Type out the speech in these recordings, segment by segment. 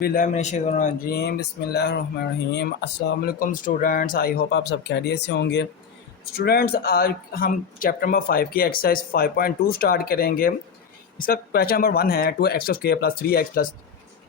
बिस्मिल्लाहिर्रहमानिर्रहीम बिस्मिल्लाहिर्रहमानिर्रहीम अस्सलाम वालेकुम स्टूडेंट्स। आई होप आप सब खैरियत से होंगे। स्टूडेंट्स, आज हम चैप्टर नंबर 5 की एक्सरसाइज 5.2 स्टार्ट करेंगे। इसका क्वेश्चन नंबर 1 है 2x² plus 3x plus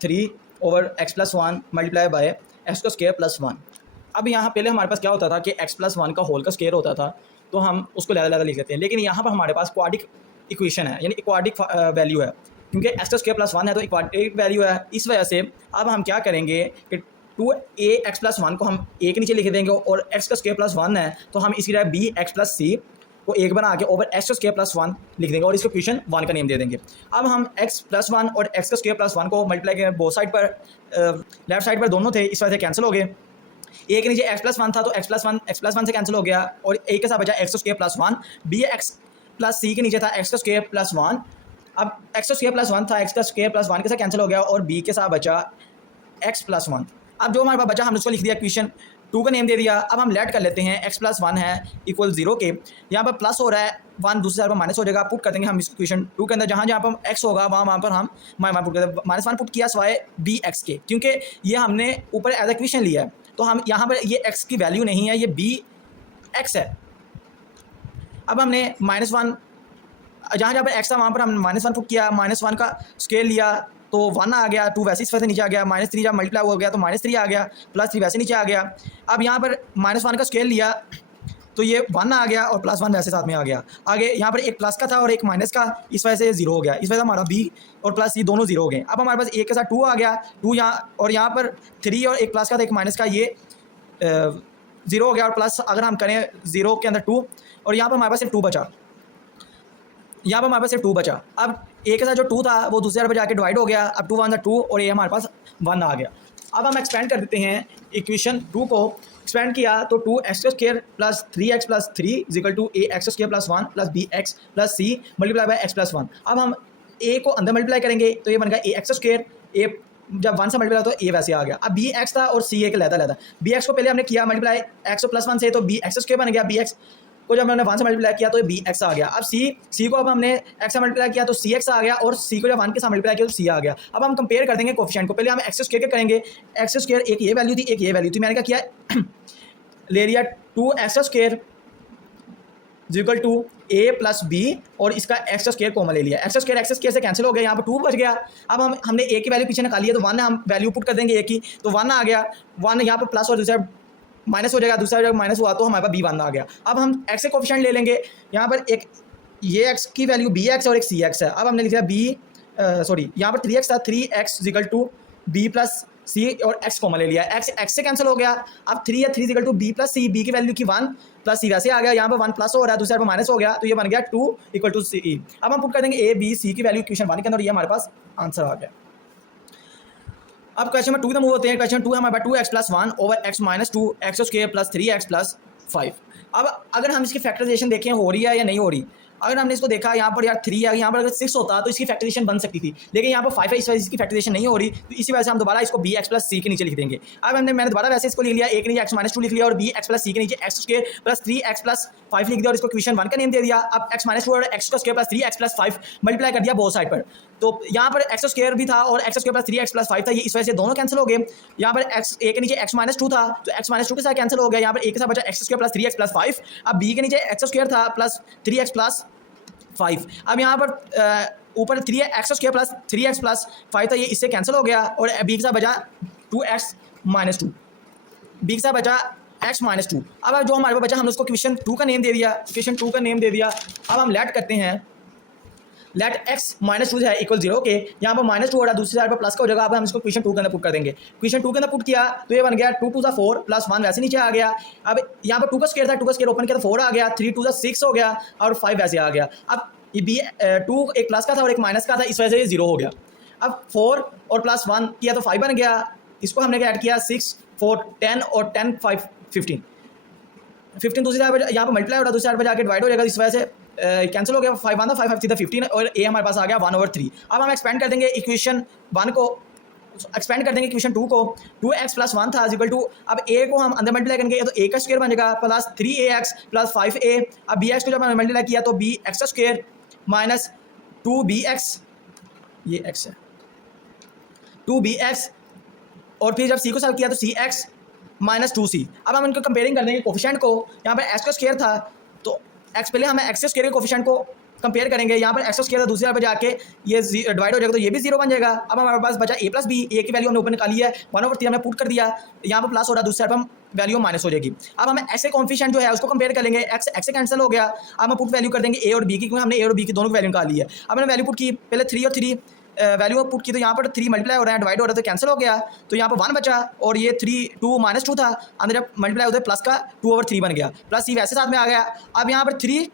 3 over x plus 1 multiply by x² plus 1। अब यहाँ पहले हमारे पास क्या होता था कि x प्लस 1 का होल का स्क्वायर होता था, तो हम उसको ज़्यादा लिख लेते हैं। लेकिन यहाँ पर हमारे पास क्वाड्रिक इक्वेशन है, यानी इक्वाड्रिक वैल्यू है, क्योंकि x² प्लस 1 है तो इक्वाड्रिक वैल्यू है। इस वजह से अब हम क्या करेंगे कि 2ax प्लस 1 को हम a के नीचे लिख देंगे, और x² प्लस 1 है तो हम इसकी जगह bx प्लस c को एक बना के ओवर x² प्लस 1 लिख देंगे और इसको क्वेश्चन 1 का नेम दे देंगे। अब हम x प्लस 1 और x² प्लस 1 को मल्टीप्लाई करें, बोथ साइड पर लेफ्ट साइड पर दोनों थे, इस वजह से कैंसिल हो गए। ए के नीचे x प्लस 1 था तो x प्लस 1 से कैंसिल हो गया, और ए के साथ बचा x² plus 1। bx plus c के नीचे था x² प्लस 1। अब x² प्लस 1 था, x² प्लस 1 के साथ कैंसिल हो गया, और b के साथ बचा x प्लस 1। अब जो हमारे पास बचा हमने उसको लिख दिया, क्वेश्चन 2 का नेम दे दिया। अब हम लेट कर लेते हैं, x प्लस 1 है इक्वल 0 के, यहाँ पर प्लस हो रहा है 1, दूसरी साइड पर माइनस हो जाएगा। पुट कर देंगे हम इस क्वेश्चन 2 के अंदर, जहाँ जहाँ पर x होगा वहाँ पर हम पुट कर देंगे। -1 पुट किया सवाए bx के, क्योंकि ये हमने ऊपर एज ए क्वेश्चन लिया है, तो हम यहाँ पर ये x की वैल्यू नहीं है, ये bx है। अब हमने -1 जहाँ जहाँ पर x था वहाँ पर हम -1 पुट किया, -1 का स्केल लिया तो 1 आ गया, 2 वैसे इस वजह से नीचे आ गया, -3 जब मल्टीप्लाई हो गया तो -3 आ गया, +3 वैसे नीचे आ गया। अब यहाँ पर -1 का स्केल लिया तो ये 1 आ गया, और +1 वैसे साथ में आ गया। आगे यहाँ पर एक प्लस का था और एक माइनस का, इस वजह से 0 हो गया, इस वजह से हमारा b और प्लस ये दोनों 0 हो गए। अब हमारे पास एक के साथ 2 आ गया, 2 यहाँ, और यहाँ पर 3 और एक प्लस का था एक माइनस का, ये 0 हो गया, और प्लस अगर हम करें 0 के अंदर 2, और यहाँ पर हमारे पास सिर्फ 2 बचा, यहाँ पर हमारे पास सिर्फ 2 बचा। अब ए के साथ जो 2 था वो दूसरे साइड पर जाके डिवाइड हो गया, अब 2 1 2, और ये हमारे पास 1 आ गया। अब हम एक्सपेंड कर देते हैं इक्वेशन 2 को। एक्सपेंड किया तो 2x² plus 3x plus 3 equal to ax² plus 1 plus bx plus c multiply by x plus 1। अब हम a को अंदर मल्टीप्लाई करेंगे तो ये बन गया ax², a जब 1 से मल्टीप्लाई तो a वैसे आ गया। अब bx था और c एक लेता bx को पहले हमने किया मल्टीप्लाई x प्लस 1 से, तो bx² बन गया, bx को जब हमने 1 से मल्टीप्लाई किया तो bx आ गया। अब c को अब हमने x से मल्टीप्लाई किया तो cx आ गया, और c को जब 1 के साथ मल्टीप्लाई किया तो c आ गया। अब हम कंपेयर कर देंगे कोफिशिएंट को, पहले हम x² के करेंगे, x² एक ये वैल्यू थी एक ये वैल्यू थी, मैंने क्या किया ले लिया 2x² equal to a plus b, और इसका x² कॉमन ले लिया, x² से कैंसिल हो गया, यहाँ पर 2 बच गया। अब हमने a की वैल्यू पीछे निकाली है तो 1 हम वैल्यू पुट कर देंगे a की, तो 1 आ गया, 1 यहाँ पर प्लस और दूसरा माइनस हो जाएगा, दूसरा जब माइनस हुआ तो हमारे पास b1 आ गया। अब हम x से कोफिशिएंट ले लेंगे, यहाँ पर एक ये x की वैल्यू bx और एक cx है। अब हमने लिखा यहाँ पर 3x था, 3x equal to b plus c, और x कॉमन ले लिया, x से कैंसिल हो गया। अब 3 है, 3 equal to b plus c, b की वैल्यू की 1 प्लस c वैसे आ गया, यहाँ पर 1 प्लस हो रहा है, दूसरे पर माइनस हो गया, तो ये बन गया 2 इक्वल टू c। अब हम पुट कर देंगे a b c की वैल्यू इक्वेशन 1 के अंदर, ये हमारे पास आंसर आ गया। अब क्वेश्चन नंबर 2 में मूव होते हैं। क्वेश्चन 2 है हमारे पास 2x plus 1 over x minus 2 x² plus 3x plus 5। अब अगर हम इसकी फैक्टराइजेशन देखें हो रही है या नहीं हो रही, अगर हमने इसको देखा यहाँ पर यार 3 है, यहाँ पर अगर 6 होता तो इसकी फैक्टराइजेशन बन सकती थी, लेकिन यहाँ पर 5 है, इस वजह से इसकी फैक्टराइजेशन नहीं हो रही, तो इसी वजह से हम दोबारा इसको bx प्लस c के नीचे लिख देंगे। अब मैंने दोबारा वैसे इसको लिख लिया, एक नीचे x माइनस 2 लिख लिया, और bx प्लस c के नीचे x² प्लस 3x प्लस 5 लिख दिया, और इसको क्वेश्चन 1 का नेम दे दिया। अब x माइनस 2 और x² plus 3x plus 5 multiply कर दिया बोथ साइड पर, तो यहाँ पर x² भी था और x² प्लस 3x प्लस 5 था, ये इस वजह से दोनों कैंसिल हो गए। यहाँ पर x a के नीचे x माइनस 2 था तो x माइनस 2 के साथ कैंसिल हो गया, यहाँ पर a के साथ बचा x² प्लस 3x प्लस 5। अब b के नीचे x² था प्लस 3x प्लस 5। अब यहाँ पर ऊपर 3x² प्लस 3x प्लस 5 था, ये इससे कैंसिल हो गया, और b के साथ बचा 2x माइनस 2, b के साथ बचा x माइनस 2। अब जो हमारे पास बचा हमने उसको क्वेश्चन 2 का नेम दे दिया, क्वेश्चन 2 का नेम दे दिया। अब हम लेट करते हैं, लेट x माइनस 2 है इक्वल 0 के, यहाँ पर माइनस 2 हो रहा है, दूसरी साइड पर प्लस का हो जाएगा। अब हम इसको क्वेश्चन 2 के अंदर पुट कर देंगे, क्वेश्चन 2 के अंदर पुट किया तो ये बन गया 2 2 4 प्लस 1 वैसे नीचे आ गया। अब यहाँ पर 2 का स्क्वायर था, 2 का स्क्वायर ओपन किया तो 4 आ गया, 3 2 6 हो गया, और 5 वैसे आ गया। अब ये b 2 एक प्लस का था और एक माइनस का था, इस वजह से ये 0 हो गया। अब 4 और प्लस 1 किया तो 5 बन गया, इसको हमने क्या ऐड किया 6 4 10 और 10 5 15 दूसरी साइड पर यहाँ पर मल्टीप्लाई हो रहा है, दूसरी साइड पर जाकर डिवाइड हो जाएगा, इस वजह से कैंसिल हो गया। 5 1 5 5 15, और a हमारे पास आ गया 1/3। अब हम एक्सपेंड कर देंगे इक्वेशन 1 को, एक्सपेंड कर देंगे इक्वेशन 2 को। 2x प्लस 1 था इक्वल टू, अब a को हम अंदर मल्टीप्लाई करेंगे तो a का स्क्वायर बन जाएगा प्लस 3ax प्लस 5a। अब bx को जब हमने मल्टीप्लाई किया तो bx² माइनस 2bx, ये x है, 2bx और फिर जब सी को सॉल्व किया तो सी एक्स माइनस 2c। अब हम इनको कंपेयरिंग कर देंगे कोफिशिएंट को। यहाँ पर एक्स का स्क्वायर था तो एक्स, पहले हम एक्स के स्क्वायर के कोफिशिएंट को कंपेयर करेंगे। यहाँ पर एक्स का स्क्वायर था, दूसरे पर जाके ये डिवाइड हो जाएगा तो ये भी 0 बन जाएगा। अब हमारे पास बचा a प्लस बी, ए की वैल्यू हमने ऊपर निकाली है 1/3 हमने पुट कर दिया, यहाँ पर प्लस हो रहा है, दूसरे पर वैल्यू माइनस हो जाएगी। अब हम एक्स के कोफिशिएंट जो है उसको कंपेयर कर लेंगे, एक्स से कैंसिल हो गया। अब हम पुट वैल्यू कर देंगे ए और बी की, क्योंकि हमने ए और बी की दोनों की वैल्यू निकाली है। अब मैंने वैल्यू पुट की, पहले 3 और 3 वैल्यू पुट की तो यहाँ पर 3 मल्टीप्लाई हो रहा है, डिवाइड हो रहा है तो कैंसिल हो गया, तो यहाँ पर 1 बचा और ये 2 माइनस 2 था, अंदर जब मल्टीप्लाई होता है प्लस का 2/3 बन गया, प्लस सी वैसे साथ में आ गया। अब यहाँ पर 3,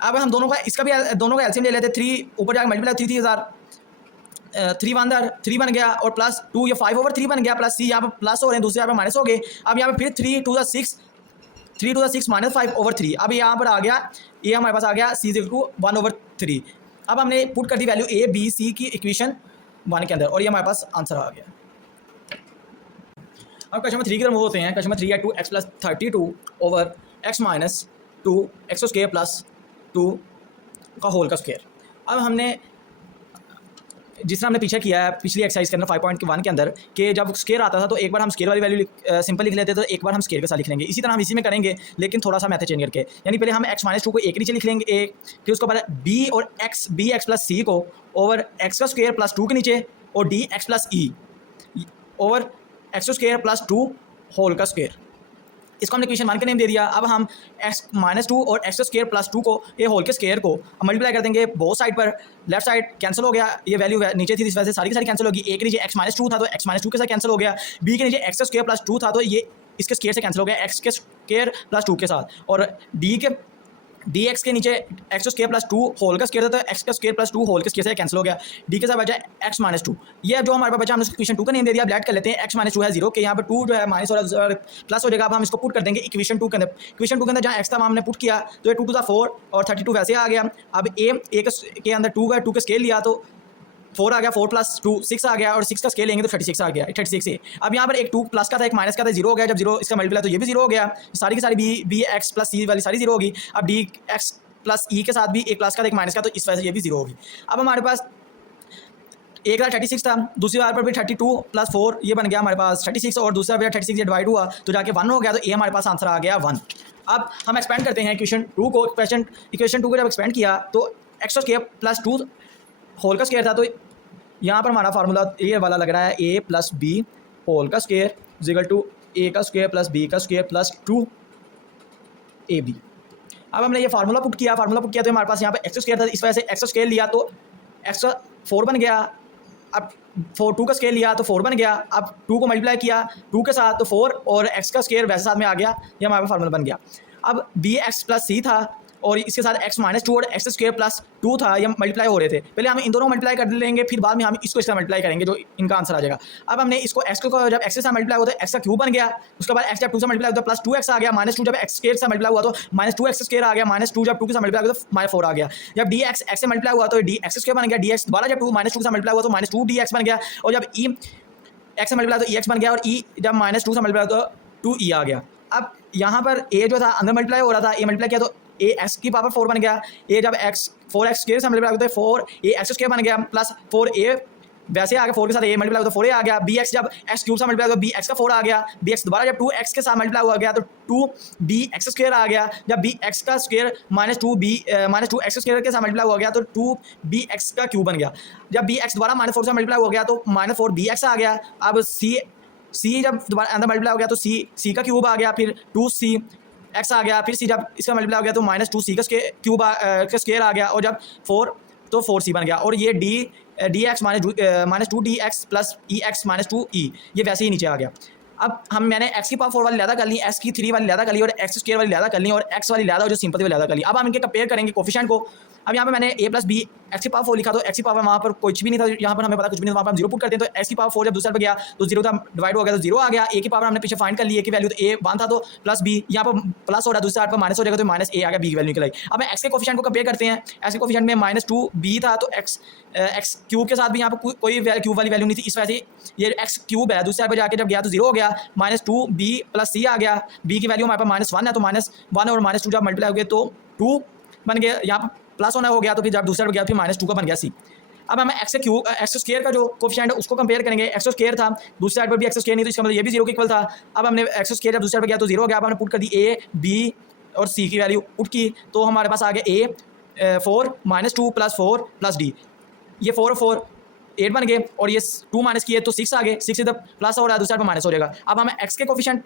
अब हम दोनों का इसका भी दोनों का एलसीएम ले लेते, 3 ऊपर जाकर मल्टीप्लाई 3 3 अंदर 3 बन गया और प्लस 2 ये 5/3 बन गया, प्लस सी यहाँ पर प्लस हो रहे हैं, दूसरे यहाँ पर माइनस हो गए। अब यहाँ पर फिर 3 2 6 3 2 6 माइनस 5/3। अब यहाँ पर आ गया, ये हमारे पास आ गया सी इक्वल टू 1/3। अब हमने पुट कर दी वैल्यू ए बी सी की इक्वेशन 1 के अंदर और ये हमारे पास आंसर आ गया। अब क्वेश्चन नंबर 3 की तरफ मूव होते हैं। क्वेश्चन नंबर 3 है 2x + 32 over x minus 2x square plus 2 का होल का स्क्वायर। अब हमने जिस तरह हमने पीछे किया है पिछली एक्सरसाइज के अंदर 5.1 के अंदर कि जब स्केयर आता था तो एक बार हम स्केयर वाली वैल्यू सिंपल लिख लेते तो एक बार हम स्केयर के साथ लिख लेंगे। इसी तरह हम इसी में करेंगे लेकिन थोड़ा सा मैथड चेंज करके, यानी पहले हम x माइनस 2 को एक नीचे लिख लेंगे ए, फिर उसके बाद b और x b x plus c को ओवर x का स्क्वायर प्लस 2 के नीचे और d x प्लस e over x square plus 2 whole का स्क्वायर। इसको हमने इक्वेशन 1 का नेम दे दिया। अब हम x माइनस 2 और x स्क्वायर प्लस 2 को ये होल के स्क्वायर को मल्टीप्लाई कर देंगे बोथ साइड पर। लेफ्ट साइड कैंसिल हो गया, ये वैल्यू नीचे थी इस वजह से सारी की सारी कैंसिल होगी। ए के नीचे x माइनस 2 था तो x माइनस 2 के साथ कैंसिल हो गया, b के नीचे x स्क्वायर प्लस 2 था तो ये इसके स्क्वायर से कैंसिल हो गया x के स्क्वायर प्लस 2 के साथ, और डी एक्स के नीचे एक्स स्क्वायर प्लस 2 होल का स्क्वायर था तो एक्स का स्क्वायर प्लस 2 होल के स्क्वायर से कैंसिल हो गया। डी के साथ बचा एक्स माइनस 2। ये जो हमारे पास बचा हमने उसको इक्वेशन 2 का नेम दे दिया। अब ऐड कर लेते हैं, एक्स माइनस 2 है 0 के, यहाँ पर 2 जो है माइनस और प्लस हो जाएगा। अब हम इसको पुट कर देंगे इक्वेशन 2 के अंदर। इक्वेशन 2 के अंदर जहाँ एक्स था हमने पुट किया तो ये 2 टू 4 और 32 वैसे आ गया। अब ए के अंदर 2 का 2 का स्केल लिया तो 4 आ गया, 4 प्लस 2 6 आ गया और 6 का स्केल लेंगे तो 36 आ गया, 36 है। अब यहाँ पर एक 2 प्लस का था एक माइनस का था, 0 हो गया। जब 0 इसका मल्टीप्लाई तो ये भी 0 हो गया, सारी की सारी बी एक्स प्लस सी वाली सारी 0 होगी। अब डी एक्स प्लस ई के साथ भी एक प्लस का था एक माइनस का तो इस वजह से ये भी 0 होगी। अब हमारे पास एक बार 36 था, दूसरी बार पर भी 32 प्लस 4 ये बन गया हमारे पास 36 और दूसरा बार 36 ये डिवाइड हुआ तो जाके 1 हो गया, तो ये हमारे पास आंसर आ गया 1। अब हम एक्सपेंड करते हैं इक्वेशन 2 को। इक्वेशन 2 को जब एक्सपेंड किया तो एक्स स्क्वायर प्लस 2 होल का स्क्वायर था तो यहाँ पर हमारा फार्मूला ये वाला लग रहा है a प्लस बी होल का स्क्वायर इक्वल टू a का स्क्वायर प्लस b का स्क्वायर प्लस 2ab। अब हमने ये फार्मूला पुट किया तो हमारे पास यहाँ पे एक्स स्क्वायर था, इस वजह से एक्स स्क्वायर लिया तो एक्स 4 बन गया। अब 2 का स्क्वायर लिया तो 4 बन गया। अब 2 को मल्टीप्लाई किया 2 के साथ तो 4 और एक्स का स्क्वायर वैसे साथ में आ गया, ये हमारे पास फार्मूला बन गया। अब बी एक्स प्लस सी था और इसके साथ x माइनस 2 और एक्स स्क्वायर प्लस 2 था, ये मल्टीप्लाई हो रहे थे। पहले हम इन दोनों मल्टीप्लाई कर लेंगे फिर बाद में हम इसको इसका मल्टीप्लाई करेंगे जो इनका आंसर आ जाएगा। अब हमने इसको x को जब x के साथ मल्टीप्लाई होता है x का क्यूब बन गया, उसके बाद x जब 2 से मल्टीप्लाई होता है प्लस 2x आ गया, माइनस 2 जब x स्क्वायर से मल्टीप्लाई हुआ तो माइनस 2x स्क्वायर आ गया, माइनस 2 जब 2 के साथ मल्टीप्लाई हुआ तो माइनस 4 आ गया। जब dx x से मल्टीप्लाई हुआ तो dx स्क्वायर बन गया, dx दोबारा जब 2 माइनस 2 से मल्टीप्लाई हुआ तो माइनस 2 dx बन गया, और जब e x से मल्टीप्लाई तो ex बन गया, और e जब माइनस 2 से मल्टीप्लाई तो 2e आ गया। अब यहाँ पर a जो था अंदर मल्टीप्लाई हो रहा था, a मल्टीप्लाई किया तो ए एक्स की पावर 4 बन गया, ए जब एक्स 4x स्क्वायर से मल्टीप्लाई होता है 4 a एक्स स्क्वायर बन गया प्लस 4a वैसे आ गया, 4 के साथ a मल्टीप्लाई होता है 4a आ गया। बी एक्स जब एक्स क्यूब से मल्टीप्लाई होता है bx का 4 आ गया, bx दोबारा जब 2x के साथ मल्टीप्लाई हुआ गया तो 2bx स्क्वायर आ गया। जब bx का स्क्वायर माइनस 2x स्क्वायर के साथ मल्टीप्लाई हुआ गया तो 2bx का क्यूब बन गया। जब bx दोबारा माइनस 4 से मल्टीप्लाई हो गया तो माइनस 4bx आ गया। अब c जब दोबारा अंदर मल्टीप्लाई हो गया तो c का क्यूब आ गया, फिर 2c x आ गया, फिर c जब इसका मल्टीप्लाई हो गया तो माइनस 2c का क्यूब का स्क्वायर आ गया, और जब 4 तो 4c बन गया। और ये D X minus 2dx plus E X minus 2e ये वैसे ही नीचे आ गया। अब मैंने x की पावर 4 वाली ल्यादा कर ली, x की 3 वाली ल्यादा कर ली और x स्क्वायर वाली ल्यादा कर ली और x वाली ल्यादा और जो सिंपल वाली ल्यादा कर ली। अब हम इनके कंपेयर करेंगे कोफिशिएंट को। अब यहाँ पे मैंने a प्लस बी एक्स की पावर 4 लिखा तो x की पावर वहाँ पर कुछ भी नहीं था, यहाँ पर हमें पता कुछ भी नहीं था, वहाँ पर हम 0 पुट करते हैं तो x की पावर 4 जब दूसरे पर गया तो 0 था, डिवाइड हो गया तो 0 आ गया। a की पावर हमने पीछे फाइंड कर ली, a की वैल्यू तो a 1 था तो प्लस b यहाँ पर प्लस हो रहा है, दूसरे साइड पर माइनस हो जाएगा तो माइनस a आ गया, b की वैल्यू निकल आई। अब मैं x के कोफिशिएंट को कंपेयर करते हैं, x के कोफिशिएंट में माइनस 2b था तो x क्यूब के साथ भी यहाँ पर कोई क्यूब वाली वैल्यू नहीं थी, इस वजह से ये x क्यूब है, दूसरे साइड पर जाके जब गया तो 0 हो गया, माइनस 2b प्लस c आ गया। b की वैल्यू हमारे पास माइनस 1 है तो माइनस 1 और माइनस 2 जब मल्टीप्लाई हो गए तो 2 बन गया, यहाँ पर प्लस होना हो गया तो फिर जब दूसरे पर गया फिर माइनस 2 का बन गया c। अब हम एक्स स्क्वायर का जो कोफिशिएंट है उसको कंपेयर करेंगे। एक्स स्क्वायर था, दूसरी साइड पर भी एक्स स्क्वायर नहीं, तो इसका मतलब ये भी 0 के इक्वल था। अब हमने एक्स स्क्वायर जब दूसरी साइड पर गया तो 0 हो गया। अब हमने पुट कर दी ए बी और सी की वैल्यू पुट की, तो हमारे पास आ गया ए 4 - 2 + 4 + डी, ये 4 और 4 8 बन गए, और ये 2 माइनस किए तो 6 आ गए। 6 इधर प्लस हो रहा है, दूसरी साइड पर माइनस हो जाएगा। अब हम एक्स के कोफिशिएंट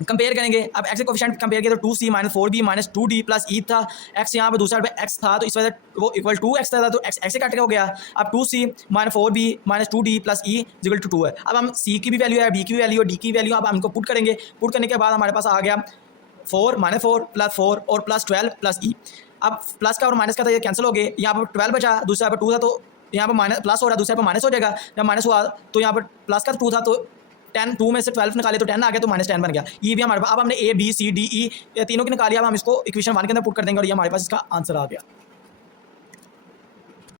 कंपेयर करेंगे। अब एक्स के कोफिशिएंट कंपेयर किया तो 2c - 4b - 2d + e था। एक्स यहाँ पे दूसरी साइड पे एक्स था, तो इस वजह से वो इक्वल टू एक्स था, तो एक्स से कट हो गया। अब 2c - 4b - 2d + e = 2 है। अब हम c की भी वैल्यू है, b की भी वैल्यू है, d की वैल्यू, अब हम इनको पुट करेंगे। पुट करने के बाद हमारे पास आ गया 4 - 4 + 4 और +12 + e। अब प्लस का और माइनस का था, ये कैंसिल हो गए। यहाँ पर 12 बचा, दूसरे पर 2 था, तो यहाँ पर माइनस प्लस हो रहा है, दूसरे पर माइनस हो जाएगा। जब माइनस हुआ तो यहाँ पर प्लस का 2 था, तो 10 2 में से 12 निकाले तो 10 आ गया, तो -10 बन गया। ये भी हमारे पास, अब हमने A B C D E तीनों की निकाली। अब हम इसको इक्वेशन 1 के अंदर पुट कर देंगे और ये हमारे पास इसका आंसर आ गया।